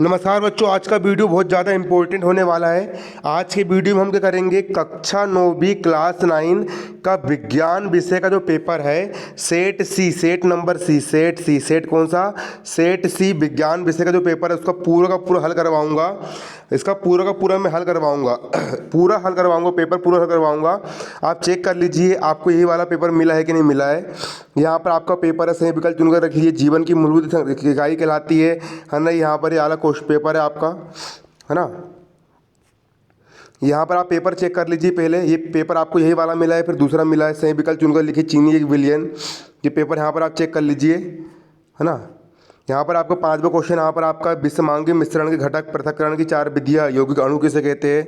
नमस्कार बच्चों, आज का वीडियो बहुत ज़्यादा इंपॉर्टेंट होने वाला है। आज के वीडियो में हम क्या करेंगे, कक्षा 9वीं क्लास 9 का विज्ञान विषय का जो पेपर है, सेट सी, सेट नंबर सी, सेट सी, सेट कौन सा, सेट सी विज्ञान विषय का जो पेपर है उसका पूरा का पूरा हल करवाऊंगा। इसका पूरा का पूरा मैं हल करवाऊंगा पूरा हल करवाऊंगा, पेपर पूरा हल करवाऊंगा। आप चेक कर लीजिए आपको यही वाला पेपर मिला है कि नहीं मिला है। यहाँ पर आपका पेपर है, सही विकल्प चुनकर रखिए। जीवन की मूलभूत इकाई कहलाती है ना। यहाँ पर ये वाला क्वेश्चन पेपर है आपका, है ना। यहाँ पर आप पेपर चेक कर लीजिए पहले। ये पेपर आपको यही वाला मिला है, फिर दूसरा मिला है। सही विकल्प चुनकर लिखिए चीनी एक विलियन। ये पेपर यहाँ पर आप चेक कर लीजिए, है ना। यहाँ पर आपको 5वां क्वेश्चन, यहाँ पर आपका विषमांगी मिश्रण के घटक पृथक्करण की 4 विधियाँ यौगिक अणु किसे कहते हैं।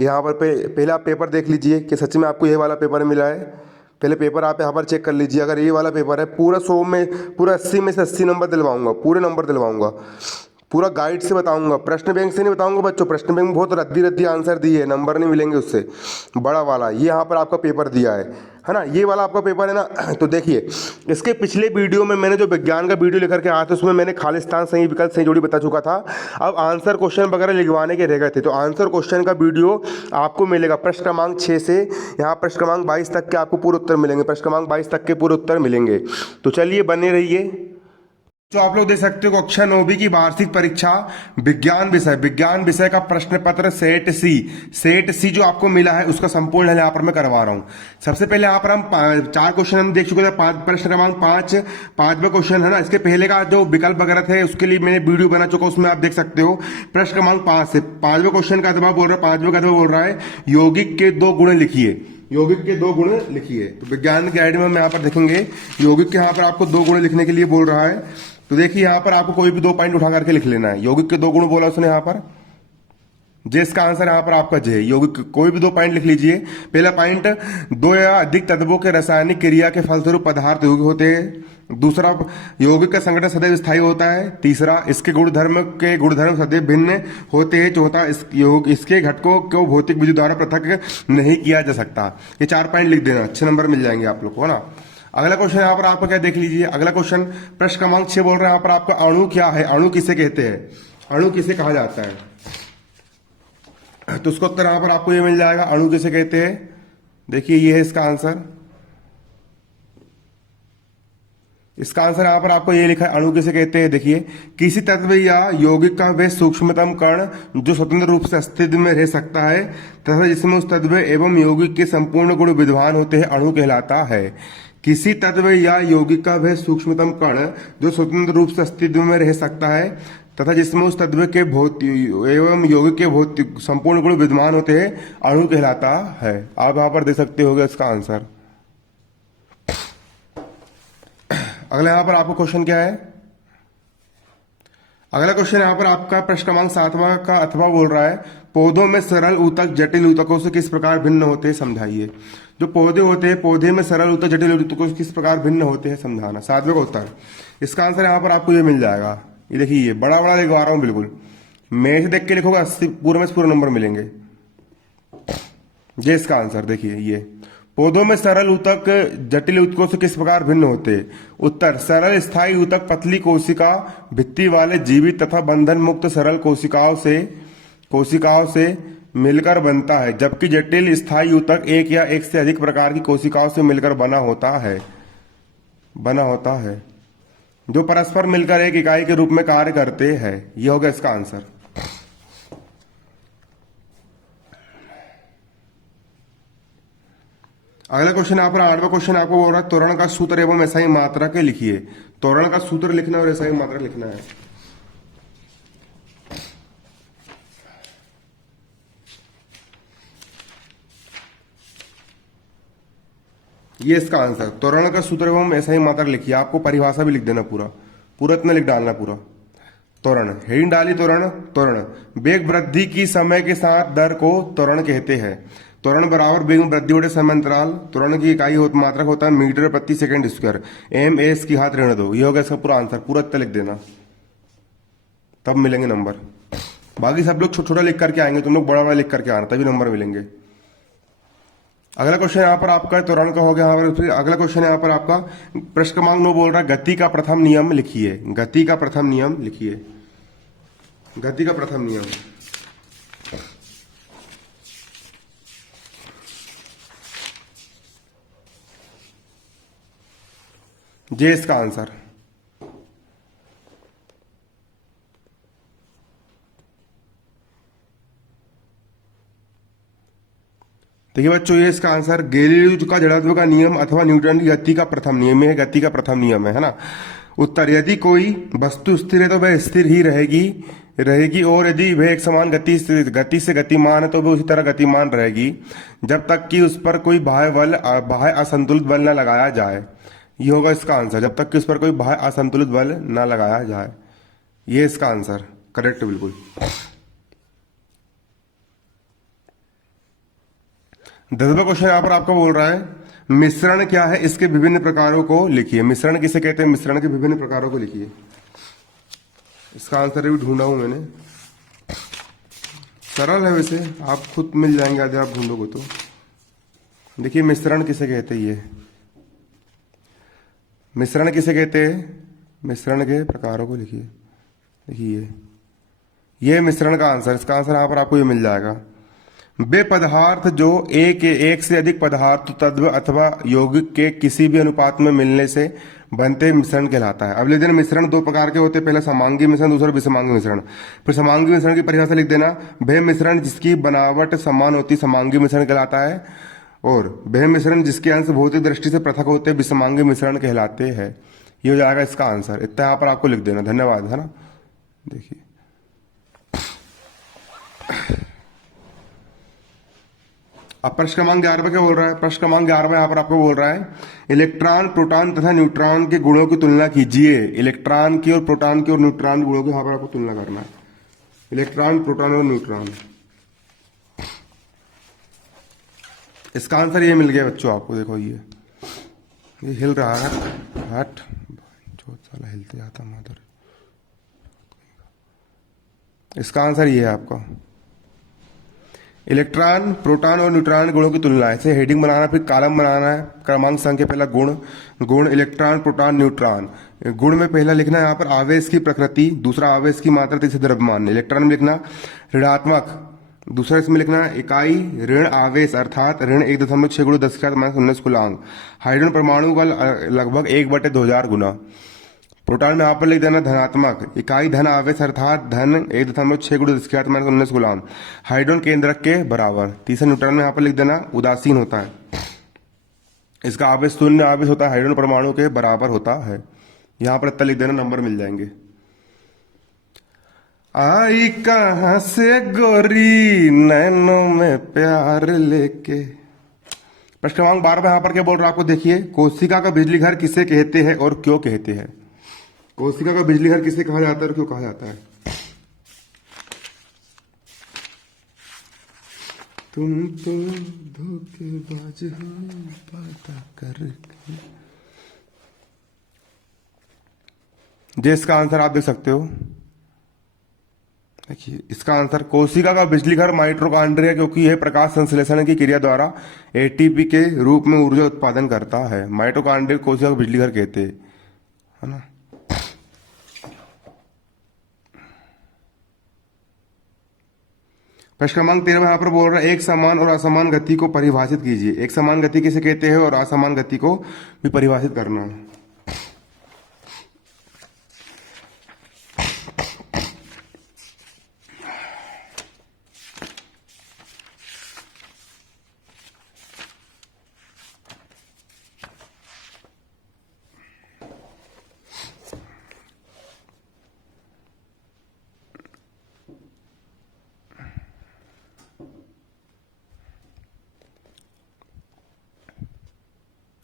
यहाँ पर पहले आप पेपर देख लीजिए कि सच में आपको यही वाला पेपर मिला है। पहले पेपर आप यहाँ पर चेक कर लीजिए। अगर ये वाला पेपर है, पूरा 100 में पूरा 80 में से 80 नंबर दिलवाऊंगा, पूरे नंबर दिलवाऊंगा। पूरा गाइड से बताऊंगा, प्रश्न बैंक से नहीं बताऊंगा बच्चों। प्रश्न बैंक में बहुत रद्दी रद्दी आंसर दिए, नंबर नहीं मिलेंगे उससे। बड़ा वाला ये यहाँ पर आपका पेपर दिया है ना। ये वाला आपका पेपर है ना। तो देखिए, इसके पिछले वीडियो में मैंने जो विज्ञान का वीडियो लेकर के आया था उसमें मैंने खालिस्तान सही विकल्प सही जोड़ी बता चुका था। अब आंसर क्वेश्चन वगैरह लिखवाने के रह गए थे, तो आंसर क्वेश्चन का वीडियो आपको मिलेगा प्रश्न क्रमांक 6 से यहाँ प्रश्न क्रमांक 22 तक के आपको पूरे उत्तर मिलेंगे। प्रश्न क्रमांक 22 तक के पूरे उत्तर मिलेंगे। तो चलिए बने रहिए। तो आप लोग देख सकते हो कक्षा 9वीं की वार्षिक परीक्षा विज्ञान विषय का प्रश्न पत्र सेट सी जो आपको मिला है उसका संपूर्ण हल यहाँ पर मैं करवा रहा हूँ। सबसे पहले यहाँ पर हम 4 क्वेश्चन हम देख चुके थे। प्रश्न क्रमांक 5वां क्वेश्चन है ना। इसके पहले का जो विकल्प वगैरह थे उसके लिए मैंने वीडियो बना चुका, उसमें आप देख सकते हो। प्रश्न क्रमांक 5 से 5वें क्वेश्चन का अथवा बोल रहा है, 5वें का अथवा बोल रहा है यौगिक के 2 गुण लिखिए। यौगिक के 2 गुण लिखिए। तो विज्ञान के गाइड में हम यहाँ पर देखेंगे यौगिक के यहाँ पर आपको 2 गुण लिखने के लिए बोल रहा है। तो देखिए यहाँ पर आपको कोई भी 2 पॉइंट उठा करके लिख लेना है। यौगिक के 2 गुण बोला उसने यहाँ पर, जे इसका आंसर यहाँ पर आपका जे। यौगिक कोई भी 2 पॉइंट लिख लीजिए। पहला पॉइंट, 2 या अधिक तत्वों के रासायनिक क्रिया के फलस्वरूप पदार्थ यौगिक होते हैं। दूसरा, यौगिक का संगठन सदैव स्थायी होता है। तीसरा, इसके गुणधर्म सदैव भिन्न होते हैं। चौथा, इसके घटकों को भौतिक विधि द्वारा पृथक नहीं किया जा सकता। ये 4 पॉइंट लिख देना, अच्छे नंबर मिल जाएंगे आप लोग को, है ना। अगला क्वेश्चन यहाँ पर आपका क्या देख लीजिए। अगला क्वेश्चन प्रश्न क्रमांक 6 बोल रहा है यहाँ पर आपका अणु क्या है, अणु किसे कहते हैं, अणु किसे कहा जाता है। तो उसका उत्तर यहाँ पर आपको ये मिल जाएगा, अणु किसे कहते हैं। देखिए ये है इसका आंसर। इसका आंसर यहाँ पर आपको ये लिखा है, अणु किसे कहते हैं। देखिए, किसी तत्व या यौगिक का वह सूक्ष्मतम कण जो स्वतंत्र रूप से अस्तित्व में रह सकता है तथा जिसमें उस तत्व एवं यौगिक के संपूर्ण गुण विद्यमान होते हैं, अणु कहलाता है। किसी तत्व या यौगिक का वह सूक्ष्मतम कण जो स्वतंत्र रूप से अस्तित्व में रह सकता है तथा जिसमें उस तत्व के भौतिक एवं यौगिक के भौतिक संपूर्ण गुण विद्यमान होते हैं, अणु कहलाता है। आप यहाँ पर देख सकते हो इसका आंसर। अगला यहाँ पर आपको क्वेश्चन क्या है। अगला क्वेश्चन यहाँ पर आपका प्रश्न क्रमांक 7वां का अथवा बोल रहा है पौधों में सरल ऊतक जटिल ऊतकों से किस प्रकार भिन्न होते हैं, समझाइए। जो पौधे होते हैं, पौधे में सरल ऊतक जटिल ऊतकों से किस प्रकार भिन्न होते हैं, समझाना। 7वें का उत्तर, इसका आंसर यहाँ पर आपको ये मिल जाएगा। ये देखिए, ये बड़ा बड़ा लिखवा रहा हूँ बिल्कुल। मैं से देख के लिखोगे 80 पूरे में से पूरे नंबर मिलेंगे। ये इसका आंसर देखिए, ये पौधों में सरल ऊतक जटिल ऊतकों से किस प्रकार भिन्न होते हैं। उत्तर, सरल स्थायी ऊतक पतली कोशिका भित्ति वाले जीवित तथा बंधन मुक्त सरल कोशिकाओं से मिलकर बनता है, जबकि जटिल स्थायी ऊतक एक या एक से अधिक प्रकार की कोशिकाओं से मिलकर बना होता है जो परस्पर मिलकर एक इकाई के रूप में कार्य करते हैं। यह होगा इसका आंसर। अगला क्वेश्चन यहाँ पर 8वां क्वेश्चन आपको बोल रहा है त्वरण का सूत्र एवं एसआई मात्रा के लिखिए। त्वरण का सूत्र लिखना और एसआई मात्रा लिखना है। ये इसका आंसर, त्वरण का सूत्र एवं एसआई मात्रा लिखिए। आपको परिभाषा भी लिख देना, पूरा इतना लिख डालना पूरा। त्वरण, हेडिंग डाली त्वरण वेग वृद्धि की समय के साथ दर को त्वरण कहते हैं। त्वरण बराबर वेग वृद्धि बटे समय अंतराल। त्वरण की इकाई मात्रक होता है मीटर प्रति सेकंड स्क्वायर। एम एस की घात ऋण 2। ये होगा इसका पूरा आंसर। पूरा इतना लिख देना, तब मिलेंगे नंबर। बाकी सब लोग छोटा छोटा लिख करके आएंगे, तुम लोग बड़ा बड़ा लिख करके आना, तभी नंबर मिलेंगे। अगला क्वेश्चन यहाँ पर आपका त्वरण का हो गया। यहाँ पर अगला क्वेश्चन यहाँ पर आपका प्रश्न क्रमांक 9 बोल रहा है गति का प्रथम नियम लिखिए। गति का प्रथम नियम लिखिए। गति का प्रथम नियम। ये इसका आंसर। देखिए बच्चों, ये इसका आंसर गैलीलियो का जड़त्व का नियम अथवा न्यूटन की गति का प्रथम नियम है। गति का प्रथम नियम है ना। उत्तर, यदि कोई वस्तु स्थिर है तो वह स्थिर ही रहेगी रहेगी और यदि वह एक समान गति से गतिमान है तो वह उसी तरह गतिमान रहेगी जब तक कि उस पर कोई बाह्य असंतुलित बल न लगाया जाए। ये होगा इसका आंसर, जब तक कि उस पर कोई बाह्य असंतुलित बल न लगाया जाए। ये इसका आंसर करेक्ट बिल्कुल। 10वां क्वेश्चन यहां पर आपको बोल रहा है मिश्रण क्या है, इसके विभिन्न प्रकारों को लिखिए। मिश्रण किसे कहते हैं, मिश्रण के विभिन्न प्रकारों को लिखिए। इसका आंसर भी ढूंढा हूं मैंने, सरल है वैसे, आप खुद मिल जाएंगे यदि आप ढूंढोगे तो। देखिए मिश्रण किसे कहते हैं, ये मिश्रण किसे कहते हैं, मिश्रण के प्रकारों को लिखिए। देखिए ये मिश्रण का आंसर, इसका आंसर यहां पर आपको ये मिल जाएगा। वे पदार्थ जो एक से अधिक पदार्थ तत्व अथवा यौगिक के किसी भी अनुपात में मिलने से बनते मिश्रण कहलाता है। अब लिख देना मिश्रण दो प्रकार के होते हैं, पहला समांगी मिश्रण, दूसरा विषमांगी मिश्रण। फिर समांगी मिश्रण की परिभाषा लिख देना, वह मिश्रण जिसकी बनावट समान होती समांगी मिश्रण कहलाता है और वह मिश्रण जिसके अंश भौतिक दृष्टि से पृथक होते विषमांगी मिश्रण कहलाते हैं। ये हो जाएगा इसका आंसर। इतना यहाँ पर आपको लिख देना। धन्यवाद, है ना। देखिए अब प्रश्न क्रमांक 11 क्या बोल रहा है। प्रश्न क्रमांक 11 यहाँ पर आपको बोल रहा है इलेक्ट्रॉन, प्रोटॉन तथा न्यूट्रॉन के गुणों की तुलना कीजिए। इलेक्ट्रॉन की और प्रोटॉन की और न्यूट्रॉन के गुणों की यहाँ पर आपको तुलना करना है। इलेक्ट्रॉन, प्रोटॉन और न्यूट्रॉन। इसका आंसर ये मिल गया बच्चों आपको। देखो ये हिल रहा है, हट जो साला हिलते जाता मादर। इसका आंसर ये है आपका, इलेक्ट्रॉन, प्रोटॉन और न्यूट्रॉन गुणों की तुलना। ऐसे हेडिंग बनाना, फिर कॉलम बनाना है। क्रमांक संख्या पहला गुण इलेक्ट्रॉन, प्रोटॉन, न्यूट्रॉन। गुण में पहला लिखना है यहाँ पर आवेश की प्रकृति, दूसरा आवेश की मात्रा, तीसरा द्रव्यमान। इलेक्ट्रॉन में लिखना ऋणात्मक, दूसरा इसमें लिखना इकाई ऋण आवेश अर्थात ऋण 1.6 × 10⁻19 कूलाम। हाइड्रोजन परमाणु बल लगभग 1/2000 गुना। प्रोटॉन में यहाँ पर लिख देना धनात्मक, इकाई धन आवेश अर्थात धन 1.6 × 10⁻19 गुलाम, हाइड्रोजन केंद्रक के बराबर। तीसरा न्यूट्रॉन में यहाँ पर लिख देना उदासीन होता है, इसका आवेश शून्य आवेश होता है, हाइड्रोजन परमाणु के बराबर होता है। यहाँ पर इतना लिख देना, नंबर मिल जाएंगे। आई कहां से गोरी नैनों में प्यार लेके। प्रश्न क्रमांक 12 यहाँ पर क्या बोल रहा है आपको देखिए, कोशिका का बिजली घर किसे कहते हैं और क्यों कहते हैं। कोशिका का बिजली घर किसे कहा जाता है और क्यों कहा जाता है। तुम तो धोखेबाज हो पता करके। इसका आंसर आप देख सकते हो। देखिए इसका आंसर कोशिका का बिजली घर माइटोकॉन्ड्रिया, क्योंकि यह प्रकाश संश्लेषण की क्रिया द्वारा एटीपी के रूप में ऊर्जा उत्पादन करता है। माइटोकॉन्ड्रिया कोशिका का बिजली घर कहते हैं, है ना। प्रश्न क्रमांक 13 यहाँ पर बोल रहा है एक समान और असमान गति को परिभाषित कीजिए। एक समान गति किसे कहते हैं और असमान गति को भी परिभाषित करना।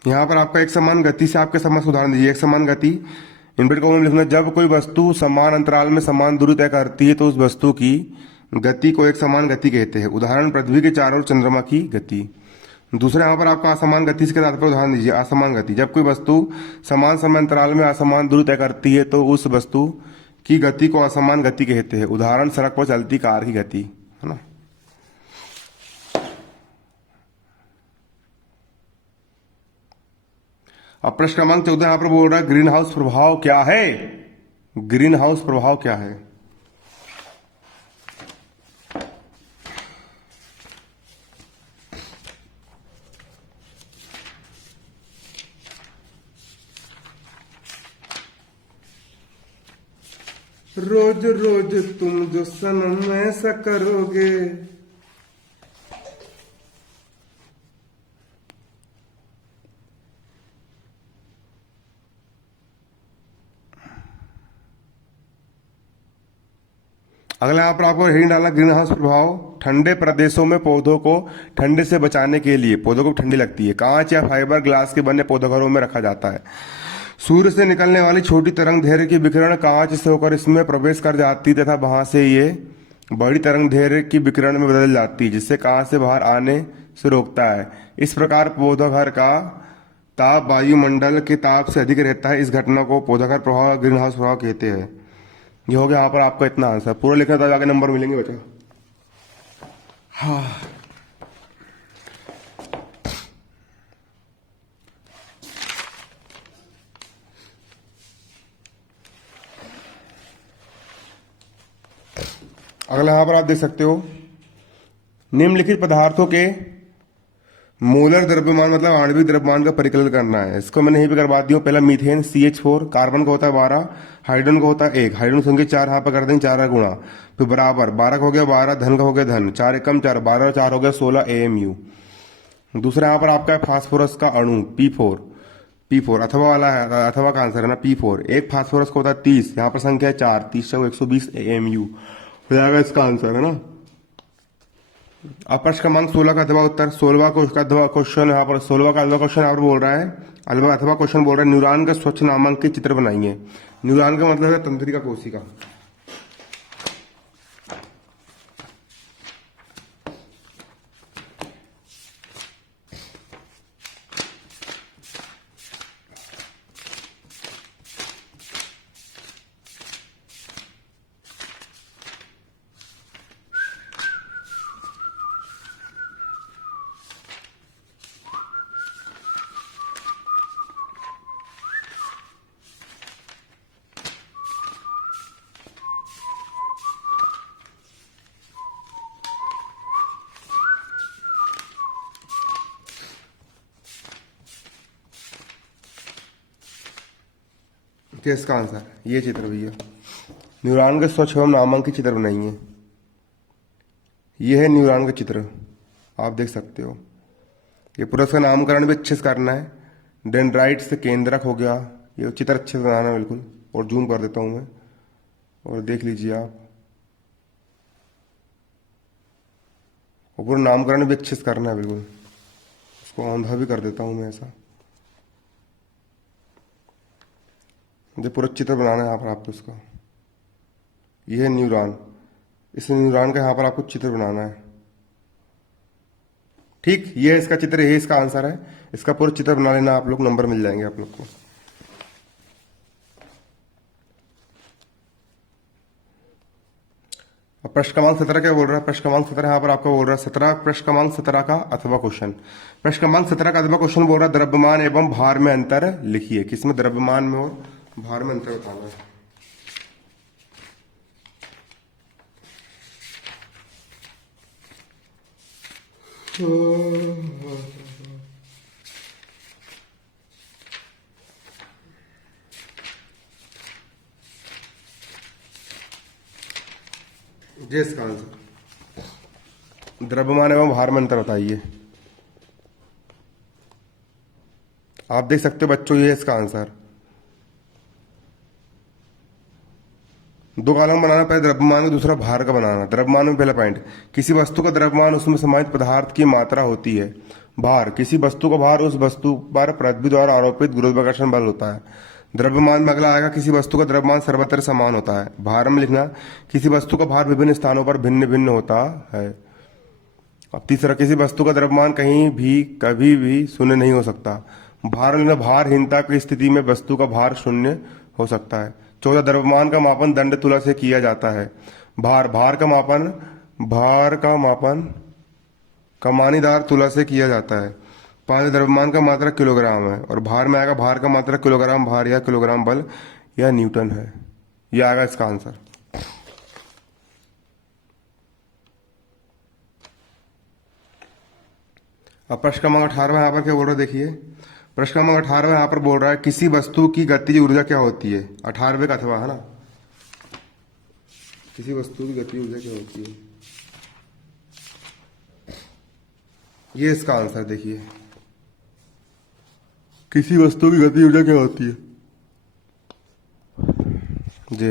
यहाँ पर आपका एक समान गति से आपके समझ उदाहरण दीजिए। एक समान गति इनवर्ट कॉमा में लिखना, जब कोई वस्तु समान अंतराल में समान दूरी तय करती है तो उस वस्तु की गति को एक समान गति कहते हैं। उदाहरण पृथ्वी के चारों ओर चंद्रमा की गति। दूसरा यहाँ पर आपका असमान गति से तात्पर्य उदाहरण दीजिए। असमान गति, जब कोई वस्तु समान समय अंतराल में असमान दूरी तय करती है तो उस वस्तु की गति को असमान गति कहते हैं। उदाहरण सड़क पर चलती कार की गति, है ना। अब प्रश्न क्रमांक 14 यहां पर बोल रहा है ग्रीन हाउस प्रभाव क्या है। ग्रीन हाउस प्रभाव क्या है। रोज रोज तुम जो सनम ऐसा करोगे। अगला यहाँ पर आपको हेडिंग डालना ग्रीन हाउस प्रभाव। ठंडे प्रदेशों में पौधों को ठंडे से बचाने के लिए, पौधों को ठंडी लगती है, कांच या फाइबर ग्लास के बने पौधों में रखा जाता है। सूर्य से निकलने वाली छोटी तरंग दैर्घ्य की विकिरण कांच से होकर इसमें प्रवेश कर जाती तथा वहां से ये बड़ी तरंग दैर्घ्य की विकिरण में बदल जाती है, जिससे कांच से बाहर आने से रोकता है। इस प्रकार पौधाघर का ताप वायुमंडल के ताप से अधिक रहता है। इस घटना को पौधाघर प्रभाव, ग्रीन हाउस प्रभाव कहते हैं। ये हो गया यहाँ पर आपका इतना आंसर। पूरा लिखना था, आगे नंबर मिलेंगे बच्चा। हाँ, अगला यहाँ पर आप देख सकते हो, निम्नलिखित पदार्थों के मोलर द्रव्यमान मतलब आणविक द्रव्यमान का परिकलन करना है। इसको मैंने यहीं पे करवा दिया। पहला मीथेन CH4, कार्बन का होता है 12, हाइड्रोजन का होता है 1, हाइड्रोजन संख्या 4 यहाँ पर कर देंगे 4 का गुणा, फिर बराबर 12 का हो गया 12, धन का हो गया धन, 4 एकम 4, 12 और 4 हो गया 16 AMU। दूसरा यहाँ पर आपका है फास्फोरस का अणु P4 अथवा वाला है, अथवा का आंसर है ना P4। एक फास्फोरस का होता है 30, यहाँ पर संख्या है 4, 30 से 120 AMU हो जाएगा इसका आंसर, है ना। अब प्रश्न क्रमांक 16 का अथवा उत्तर। 16वां क्वेश्चन यहाँ पर, 16वां का अथवा क्वेश्चन यहाँ पर बोल रहा है, अथवा क्वेश्चन बोल रहा है, न्यूरॉन का स्वच्छ नामांकित चित्र बनाइए। न्यूरॉन का मतलब है तंत्रिका कोशिका। क्या इसका आंसर? ये चित्र भैया, न्यूरॉन के स्वच्छ एवं नामांकित चित्र बनाइए। ये है न्यूरॉन का चित्र, आप देख सकते हो। ये पूरा उसका नामकरण भी अच्छे से करना है। डेंड्राइट से केंद्रक हो गया, ये चित्र अच्छे से बनाना है बिल्कुल। और जूम कर देता हूँ मैं, और देख लीजिए आप। और पूरा नामकरण भी अच्छे से करना है बिल्कुल। इसको आंधा भी कर देता हूँ मैं ऐसा। मुझे पूरा चित्र बनाना है यहाँ पर आपको इसका। यह है न्यूरॉन, इस न्यूरॉन का यहाँ पर आपको चित्र बनाना है। ठीक, ये है इसका चित्र, ये इसका आंसर है। इसका पूरा चित्र बना लेना आप लोग, नंबर मिल जाएंगे आप लोग को। अब प्रश्न क्रमांक 17 क्या बोल रहा है? प्रश्न क्रमांक 17 यहाँ पर आपको बोल रहा है 17, प्रश्न क्रमांक 17 का अथवा क्वेश्चन। प्रश्न क्रमांक 17 का अथवा क्वेश्चन बोल रहा है द्रव्यमान एवं भार में अंतर लिखिए। किसमें? द्रव्यमान में और भार में अंतर बताना है। जी इसका आंसर द्रव्यमान एवं भार में अंतर बताइए। आप देख सकते हो बच्चों, ये है इसका आंसर। दो कॉलम बनाना, पहले द्रव्यमान का, दूसरा भार का बनाना। द्रव्यमान में पहला पॉइंट, किसी वस्तु का द्रव्यमान उसमें समाहित पदार्थ की मात्रा होती है। भार, किसी वस्तु का भार उस वस्तु पर पृथ्वी द्वारा आरोपित गुरुत्वाकर्षण बल होता है। द्रव्यमान में अगला आएगा, किसी वस्तु का द्रव्यमान सर्वत्र समान होता है। भार में लिखना, किसी वस्तु का भार विभिन्न स्थानों पर भिन्न भिन्न होता है। अब तीसरा, किसी वस्तु का द्रव्यमान कहीं भी कभी भी शून्य नहीं हो सकता। भार में भारहीनता की स्थिति में वस्तु का भार शून्य हो सकता है। चौथा, द्रव्यमान का मापन दंड तुला से किया जाता है। भार का मापन कमानीदार तुला से किया जाता है। पांच, द्रव्यमान का मात्रक किलोग्राम है, और भार में आएगा भार का मात्रक किलोग्राम भार या किलोग्राम बल या न्यूटन है। यह आएगा इसका आंसर। अब प्रश्न क्रमांक 18 यहाँ पर क्या बोल रहा है देखिए। प्रश्न क्रमांक 18 यहाँ पर बोल रहा है, किसी वस्तु की गतिज ऊर्जा क्या होती है? 18वें का अथवा है ना। किसी वस्तु की गति ऊर्जा क्या होती है? ये इसका आंसर देखिए, किसी वस्तु की गति ऊर्जा क्या होती है जी।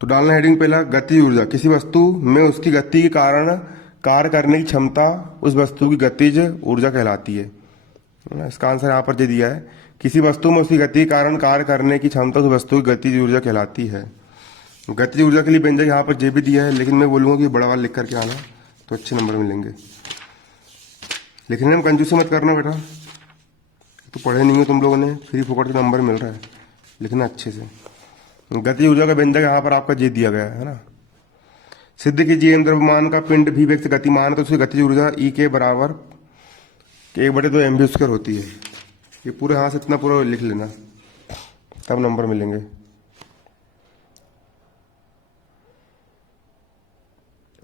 तो डालना हेडिंग पहला, गति ऊर्जा, किसी वस्तु में उसकी गति के कारण कार्य करने की क्षमता उस वस्तु की गतिज ऊर्जा कहलाती है। इसका आंसर यहाँ पर दे दिया है, किसी वस्तु में उसकी गति के कारण कार्य करने की क्षमता उस वस्तु की गतिज ऊर्जा कहलाती है। गतिज ऊर्जा के लिए व्यंजक यहाँ पर जे भी दिया है, लेकिन मैं बोलूँगा कि बड़ा वाला लिख करके आना तो अच्छे नंबर मिलेंगे। लिखने में कंजूसी मत करना बेटा, तो पढ़े नहीं हो तुम लोगों ने, फ्री फोकट का नंबर मिल रहा है, लिखना अच्छे से। गति ऊर्जा का व्यंजक यहाँ पर आपका जे दिया गया है ना। सिद्ध कीजिए एम द्रव्यमान का पिंड भी व्यक्त गतिमान है तो उसकी गतिज ऊर्जा ई के बराबर 1/2 mv² होती है। ये पूरे यहाँ से इतना पूरा लिख लेना, तब नंबर मिलेंगे।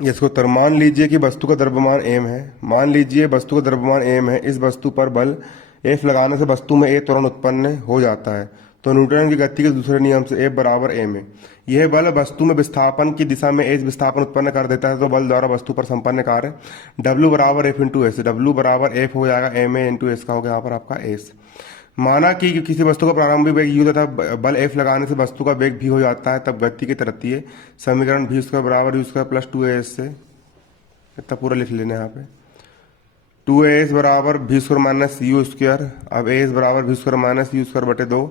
इसको तर मान लीजिए कि वस्तु का द्रव्यमान m है, मान लीजिए वस्तु का द्रव्यमान m है, इस वस्तु पर बल F लगाने से वस्तु में A त्वरण उत्पन्न हो जाता है, तो न्यूटन की गति के दूसरे नियम से F बराबर m है। यह बल वस्तु में विस्थापन की दिशा में H विस्थापन उत्पन्न कर देता है, तो बल द्वारा वस्तु पर संपन्न कार्य W बराबर F इंटू एस, W बराबर F हो जाएगा m a इंटू एस का हो गया यहाँ पर आपका s। माना कि किसी वस्तु का प्रारंभिक वेग u तथा बल F लगाने से वस्तु का वेग v हो जाता है, तब गति के तृतीय समीकरण v² बराबर u² प्लस 2as से इतना पूरा लिख लेना यहाँ पे। 2as बराबर v² माइनस u², अब as बराबर v² माइनस u² बटे 2,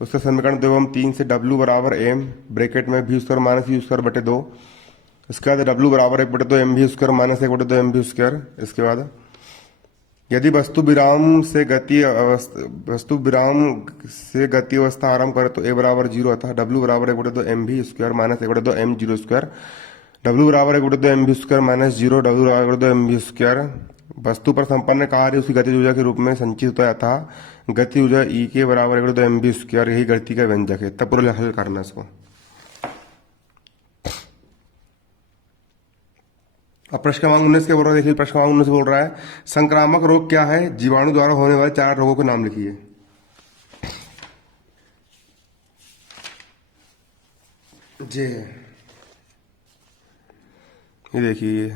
उसका समीकरण 2 हम 3 से w बराबर m ब्रैकेट में v² माइनस u² बटे 2, इसके बाद w बराबर 1/2 mv² माइनस 1/2 mv²। इसके बाद यदि वस्तु विराम से गति अवस्था आरंभ करे तो a बराबर 0 अतः w बराबर 1/2 mv² माइनस 1/2 m0², w बराबर 1/2 mv² माइनस 0, w बराबर 1/2 mv²। वस्तु पर संपन्न कार्य उसकी गतिज ऊर्जा के रूप में संचित होता है, अतः गति ऊर्जा ई के बराबर 1/2 mv²। यही गति का व्यंजक है, तब पूरा हल करना इसको। अब प्रश्न क्रमांक 19 के बोल रहा है, देखिए प्रश्न क्रमांक 19 बोल रहा है, संक्रामक रोग क्या है? जीवाणु द्वारा होने वाले 4 रोगों के नाम लिखिए। जी ये देखिए,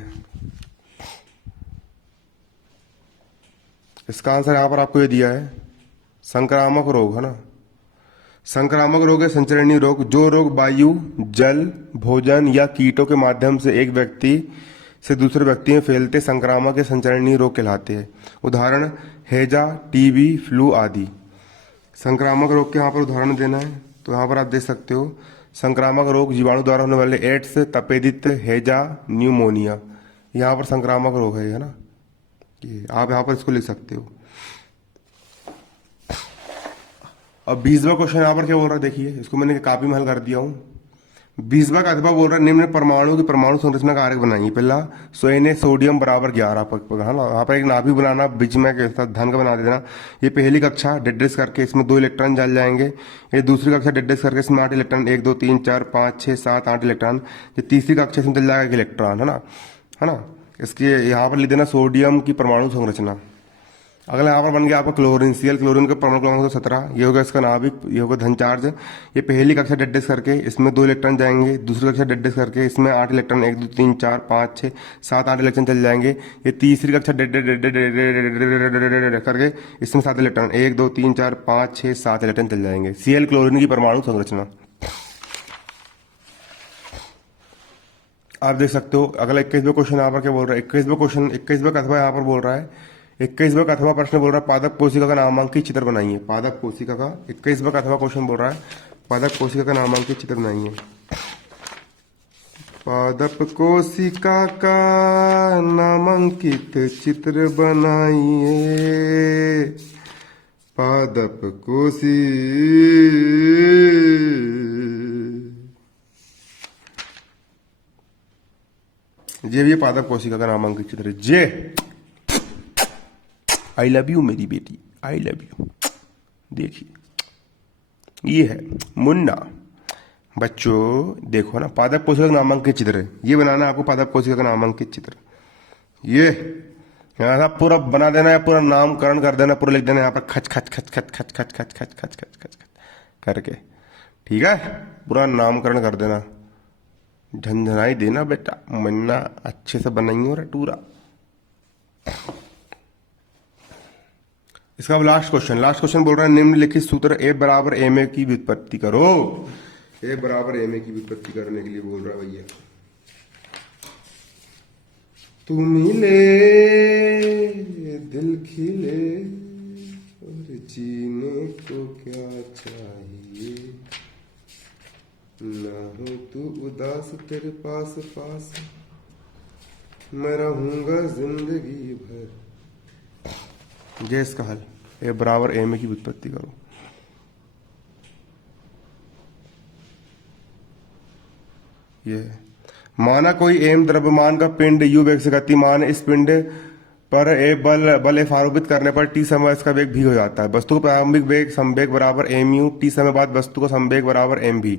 इसका आंसर यहाँ पर आपको ये दिया है, संक्रामक रोग है ना। संक्रामक रोग है संचरणीय रोग, जो रोग वायु, जल, भोजन या कीटों के माध्यम से एक व्यक्ति से दूसरे व्यक्ति में फैलते संक्रामक या संचरणीय रोग कहलाते हैं। उदाहरण हैजा, टीबी, फ्लू आदि। संक्रामक रोग के यहाँ पर उदाहरण देना है, तो यहाँ पर आप देख सकते हो, संक्रामक रोग जीवाणु द्वारा होने वाले एड्स, तपेदिक, हैजा, न्यूमोनिया, यहाँ पर संक्रामक रोग है ना। ये आप यहाँ पर इसको लिख सकते हो। अब 20वां क्वेश्चन यहाँ पर क्या बोल रहा है, देखिए इसको मैंने कापी में हल कर दिया हूँ। 20वां का अथवा बोल रहा है, निम्न परमाणु की परमाणु संरचना का आरेख बनाइए। पहला Na सोडियम बराबर 11 पर है ना, यहाँ पर एक नाभि बनाना, बीच में के साथ धन का बना देना। ये पहली कक्षा डेड्रेस करके इसमें 2 इलेक्ट्रॉन जल जाएंगे। ये दूसरी कक्षा डेड्रेस करके इसमें 8 इलेक्ट्रॉन, 1 2 3 4 5 6 7 8 इलेक्ट्रॉन। ये तीसरी कक्षा इसमें चल जाएगा इलेक्ट्रॉन है ना। इसके यहाँ पर लिख देना सोडियम की परमाणु संरचना। अगला यहाँ पर बन गया आपका क्लोरीन, Cl क्लोरीन का परमाणु क्रमांक 17, ये होगा इसका नाभिक, ये होगा धन चार्ज। ये पहली कक्षा डेड्रेस करके इसमें 2 इलेक्ट्रॉन जाएंगे, दूसरी कक्षा डेड्रेस करके इसमें 8 इलेक्ट्रॉन, 1 2 3 4 5 6 7 8 इलेक्ट्रॉन चल जाएंगे। ये तीसरी कक्षा करके इसमें 7 इलेक्ट्रॉन, 1 2 3 4 5 6 7 इलेक्ट्रॉन चल जाएंगे। Cl क्लोरीन की परमाणु संरचना आप देख सकते हो। अगला 21वां क्वेश्चन यहाँ पर क्या बोल रहा है, 21वां का अथवा यहाँ पर बोल रहा है, 21वां का अथवा प्रश्न बोल रहा है, पादप कोशिका का नामांकित चित्र बनाइए। पादप कोशिका का 21वां का अथवा क्वेश्चन बोल रहा है, पादप कोशिका का नामांकित चित्र बनाइए। पादप कोशिका का नामांकित चित्र बनाइए। पादप ये पादप कोशिका का नामांकित चित्र है। जे आई लव यू मेरी बेटी, आई लव यू। देखिए ये है मुन्ना। बच्चों देखो ना, पादप कोशिका का नामांकित चित्र है, ये बनाना आपको पादप कोशिका का नामांकित चित्र। ये यहाँ से पूरा बना देना है, पूरा नामकरण कर देना, पूरा लिख देना यहाँ पर खच खच खच खच खच खच खच खच खच खच खच करके, ठीक है, पूरा नामकरण कर देना। झंझनाई देना बेटा, मन्ना अच्छे से बनाइयो रटूरा। इसका लास्ट क्वेश्चन बोल रहा है निम्नलिखित सूत्र ए बराबर एम ए की व्युत्पत्ति करो। ए बराबर एम ए की व्युत्पत्ति करने के लिए बोल रहा है भैया। तुम मिले दिल खिले और जीने को क्या चाहिए, ना हो तू उदास तेरे पास पास मैं रहूंगा जिंदगी भर। ये इसका हल, ए बराबर एम ए की व्युत्पत्ति करो। ये माना कोई एम द्रव्यमान का पिंड यू वेग से गतिमान, इस पिंड पर ए बल एफ आरोपित करने पर टी समय इसका वेग भी हो जाता है। वस्तु का प्रारंभिक वेग संवेग बराबर एम यू, टी समय बाद वस्तु का संवेग बराबर एम भी,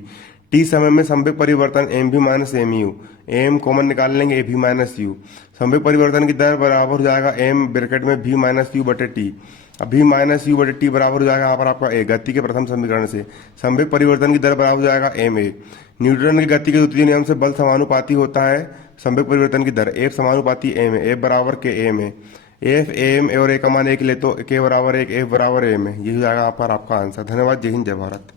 टी समय में संवेग परिवर्तन एम भी minus M U, M common निकाल लेंगे ए भी माइनस यू, संवेग परिवर्तन की दर बराबर हो जाएगा एम ब्रैकेट में भी माइनस यू बटे टी। अब भी माइनस यू बटे टी बराबर हो जाएगा यहाँ पर आपका ए, गति के प्रथम समीकरण से संवेग परिवर्तन की दर बराबर हो जाएगा एम ए। न्यूटन की गति के द्वितीय नियम से बल समानुपाती होता है संवेग परिवर्तन की दर, एफ समानुपाती एम है, एफ बराबर के एम है, एफ एम और ए का मान एक ले तो के बराबर एक, एफ बराबर एम है। यही हो जाएगा यहाँ पर आपका आंसर। धन्यवाद। जय हिंद जय भारत।